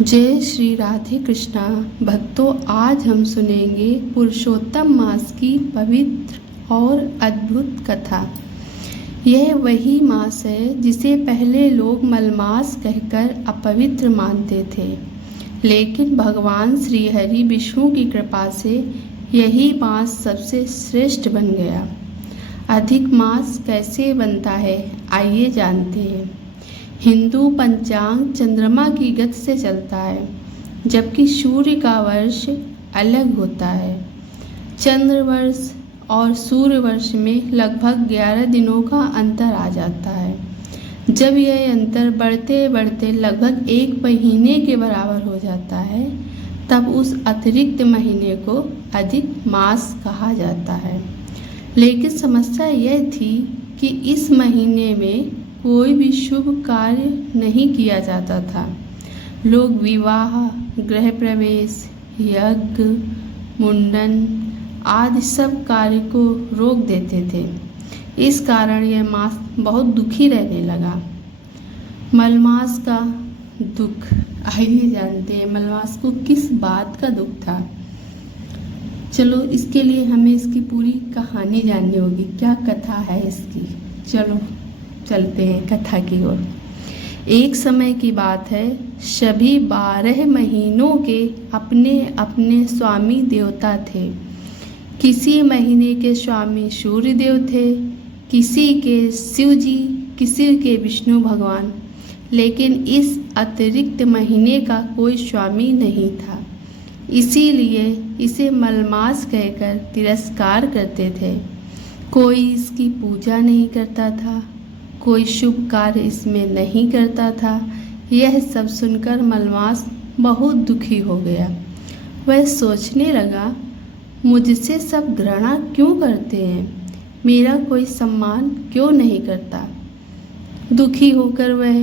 जय श्री राधे कृष्णा भक्तों, आज हम सुनेंगे पुरुषोत्तम मास की पवित्र और अद्भुत कथा। यह वही मास है जिसे पहले लोग मलमास कहकर अपवित्र मानते थे, लेकिन भगवान श्री हरि विष्णु की कृपा से यही मास सबसे श्रेष्ठ बन गया। अधिक मास कैसे बनता है, आइए जानते हैं। हिंदू पंचांग चंद्रमा की गति से चलता है, जबकि सूर्य का वर्ष अलग होता है। चंद्र वर्ष और सूर्य वर्ष में लगभग 11 दिनों का अंतर आ जाता है। जब यह अंतर बढ़ते बढ़ते लगभग 1 महीने के बराबर हो जाता है, तब उस अतिरिक्त महीने को अधिक मास कहा जाता है। लेकिन समस्या यह थी कि इस महीने में कोई भी शुभ कार्य नहीं किया जाता था। लोग विवाह, गृह प्रवेश, यज्ञ, मुंडन आदि सब कार्य को रोक देते थे। इस कारण यह मास बहुत दुखी रहने लगा। मलमास का दुख, आइए जानते हैं मलमास को किस बात का दुख था। चलो, इसके लिए हमें इसकी पूरी कहानी जाननी होगी। क्या कथा है इसकी, चलो चलते हैं कथा की ओर। एक समय की बात है, सभी 12 महीनों के अपने अपने स्वामी देवता थे। किसी महीने के स्वामी सूर्य देव थे, किसी के शिव जी, किसी के विष्णु भगवान। लेकिन इस अतिरिक्त महीने का कोई स्वामी नहीं था, इसीलिए इसे मलमास कहकर तिरस्कार करते थे। कोई इसकी पूजा नहीं करता था, कोई शुभ कार्य इसमें नहीं करता था। यह सब सुनकर मलमास बहुत दुखी हो गया। वह सोचने लगा, मुझसे सब घृणा क्यों करते हैं, मेरा कोई सम्मान क्यों नहीं करता। दुखी होकर वह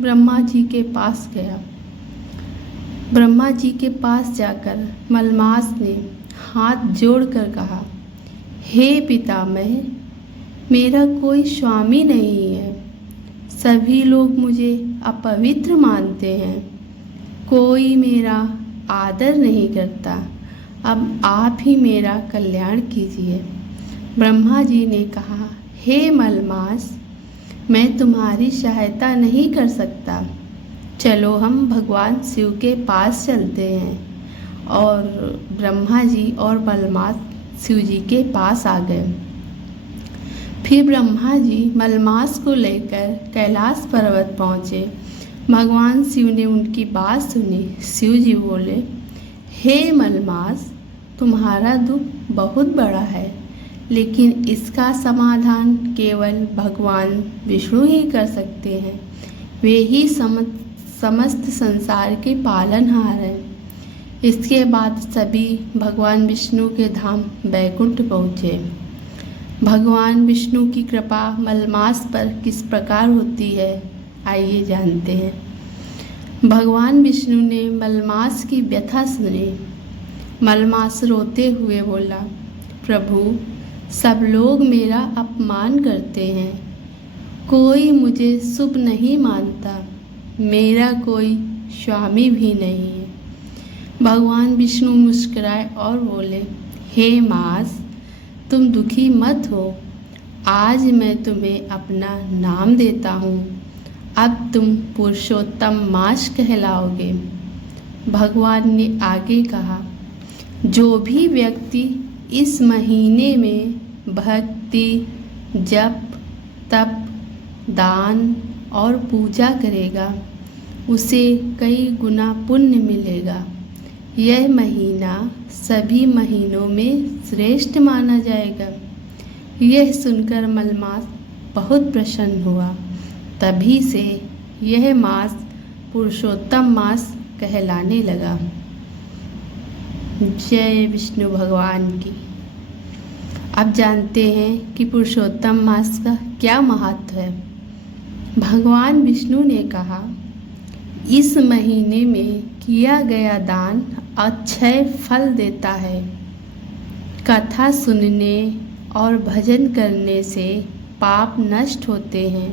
ब्रह्मा जी के पास गया। ब्रह्मा जी के पास जाकर मलमास ने हाथ जोड़कर कहा, हे पितामह, मेरा कोई स्वामी नहीं है। सभी लोग मुझे अपवित्र मानते हैं, कोई मेरा आदर नहीं करता। अब आप ही मेरा कल्याण कीजिए। ब्रह्मा जी ने कहा, हे मलमास, मैं तुम्हारी सहायता नहीं कर सकता। चलो हम भगवान शिव के पास चलते हैं। और ब्रह्मा जी और मलमास शिव जी के पास आ गए। फिर ब्रह्मा जी मलमास को लेकर कैलाश पर्वत पहुँचे। भगवान शिव ने उनकी बात सुनी। शिव जी बोले, हे मलमास, तुम्हारा दुख बहुत बड़ा है, लेकिन इसका समाधान केवल भगवान विष्णु ही कर सकते हैं। वे ही समस्त संसार के पालनहार हैं। इसके बाद सभी भगवान विष्णु के धाम बैकुंठ पहुँचे। भगवान विष्णु की कृपा मलमास पर किस प्रकार होती है, आइए जानते हैं। भगवान विष्णु ने मलमास की व्यथा सुनी। मलमास रोते हुए बोला, प्रभु, सब लोग मेरा अपमान करते हैं, कोई मुझे शुभ नहीं मानता, मेरा कोई स्वामी भी नहीं है। भगवान विष्णु मुस्कुराए और बोले, हे मास, तुम दुखी मत हो। आज मैं तुम्हें अपना नाम देता हूँ। अब तुम पुरुषोत्तम मास कहलाओगे। भगवान ने आगे कहा, जो भी व्यक्ति इस महीने में भक्ति, जप, तप, दान और पूजा करेगा, उसे कई गुना पुण्य मिलेगा। यह महीना सभी महीनों में श्रेष्ठ माना जाएगा। यह सुनकर मलमास बहुत प्रसन्न हुआ। तभी से यह मास पुरुषोत्तम मास कहलाने लगा। जय विष्णु भगवान की। अब जानते हैं कि पुरुषोत्तम मास का क्या महत्व है। भगवान विष्णु ने कहा, इस महीने में किया गया दान अक्षय फल देता है। कथा सुनने और भजन करने से पाप नष्ट होते हैं।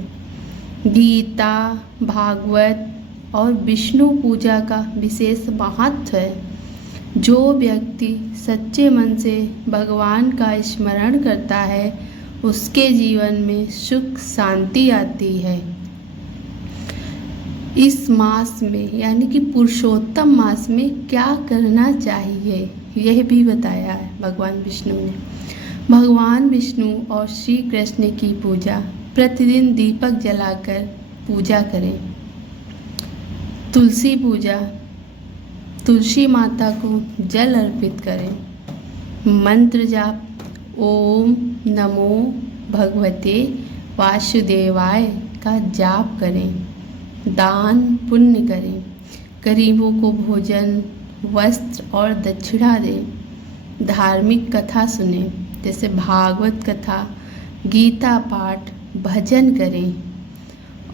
गीता, भागवत और विष्णु पूजा का विशेष महत्व है। जो व्यक्ति सच्चे मन से भगवान का स्मरण करता है उसके जीवन में सुख शांति आती है। इस मास में यानी कि पुरुषोत्तम मास में क्या करना चाहिए यह भी बताया है भगवान विष्णु ने। भगवान विष्णु और श्री कृष्ण की पूजा प्रतिदिन दीपक जलाकर पूजा करें। तुलसी पूजा, तुलसी माता को जल अर्पित करें। मंत्र जाप ओम नमो भगवते वासुदेवाय का जाप करें। दान पुण्य करें। गरीबों को भोजन, वस्त्र और दक्षिणा दें। धार्मिक कथा सुने जैसे भागवत कथा, गीता पाठ, भजन करें।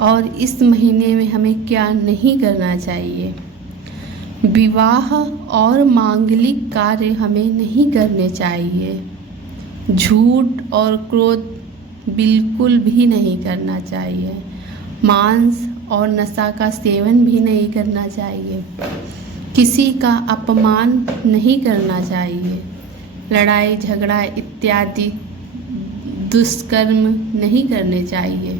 और इस महीने में हमें क्या नहीं करना चाहिए? विवाह और मांगलिक कार्य हमें नहीं करने चाहिए। झूठ और क्रोध बिल्कुल भी नहीं करना चाहिए। मांस और नशा का सेवन भी नहीं करना चाहिए। किसी का अपमान नहीं करना चाहिए। लड़ाई झगड़ा इत्यादि दुष्कर्म नहीं करने चाहिए।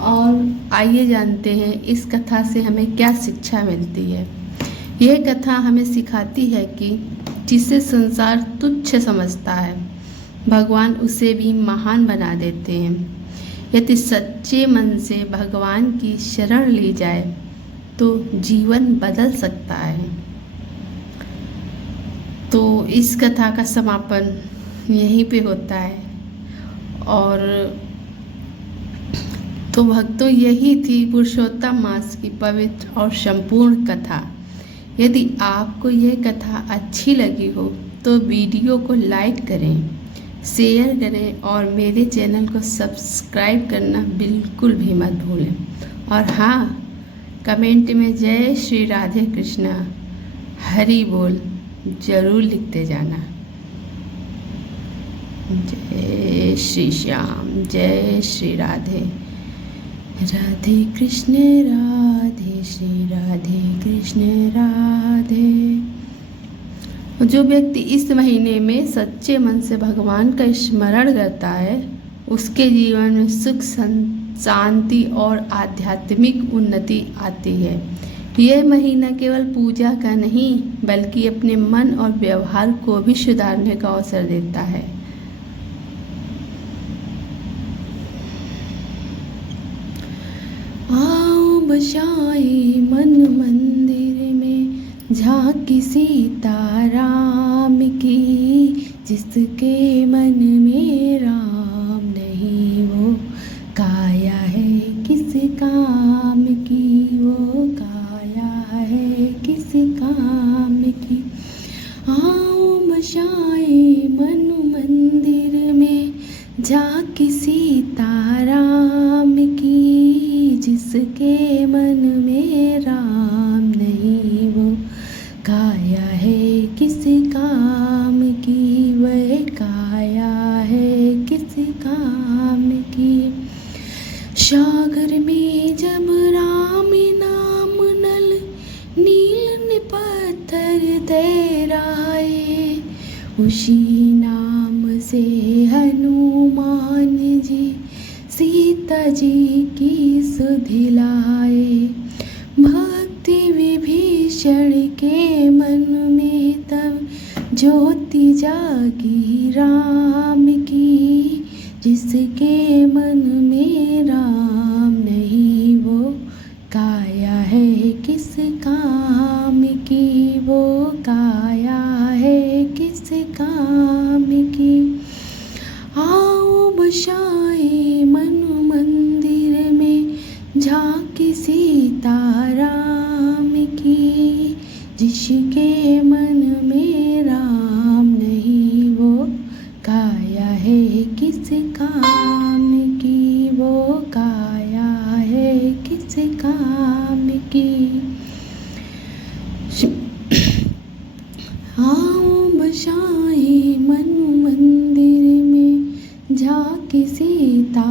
और आइए जानते हैं इस कथा से हमें क्या शिक्षा मिलती है। यह कथा हमें सिखाती है कि जिसे संसार तुच्छ समझता है भगवान उसे भी महान बना देते हैं। यदि सच्चे मन से भगवान की शरण ली जाए तो जीवन बदल सकता है। तो इस कथा का समापन यहीं पे होता है। और तो भक्तों, यही थी पुरुषोत्तम मास की पवित्र और संपूर्ण कथा। यदि आपको यह कथा अच्छी लगी हो तो वीडियो को लाइक करें, शेयर करें और मेरे चैनल को सब्सक्राइब करना बिल्कुल भी मत भूलें। और हाँ, कमेंट में जय श्री राधे कृष्णा हरि बोल ज़रूर लिखते जाना। जय श्री श्याम, जय श्री राधे। राधे कृष्ण राधे श्री राधे कृष्ण राधे। जो व्यक्ति इस महीने में सच्चे मन से भगवान का स्मरण करता है उसके जीवन में सुख शांति और आध्यात्मिक उन्नति आती है। यह महीना केवल पूजा का नहीं बल्कि अपने मन और व्यवहार को भी सुधारने का अवसर देता है। आओ बसाए मन मंदिर में झांकी सीताराम की। जिसके मन में राम नहीं वो काया है किस काम की, वो काया है किस काम की। आओ बसाए मन मंदिर में झांकी सीताराम की। जिसके मन में राम नहीं वो काया है किस काम की, वह काया है किस काम की। सागर में जब राम नाम नल नील ने पत्थर तैराए, उसी नाम से हनुमान जी सीता जी की सुधिलाए। भक्ति विभीषण के मन में तब ज्योति जागी राम की। जिसके मन में राम नहीं वो काया है किस काम की, वो काया है किस काम की। आओ बसाए मन मंदिर में झांकी सीताराम की। जिसके मन में राम नहीं वो काया है किस काम की, वो काया है किस काम की। आओ बसाए मन मंदिर में झांकी सीता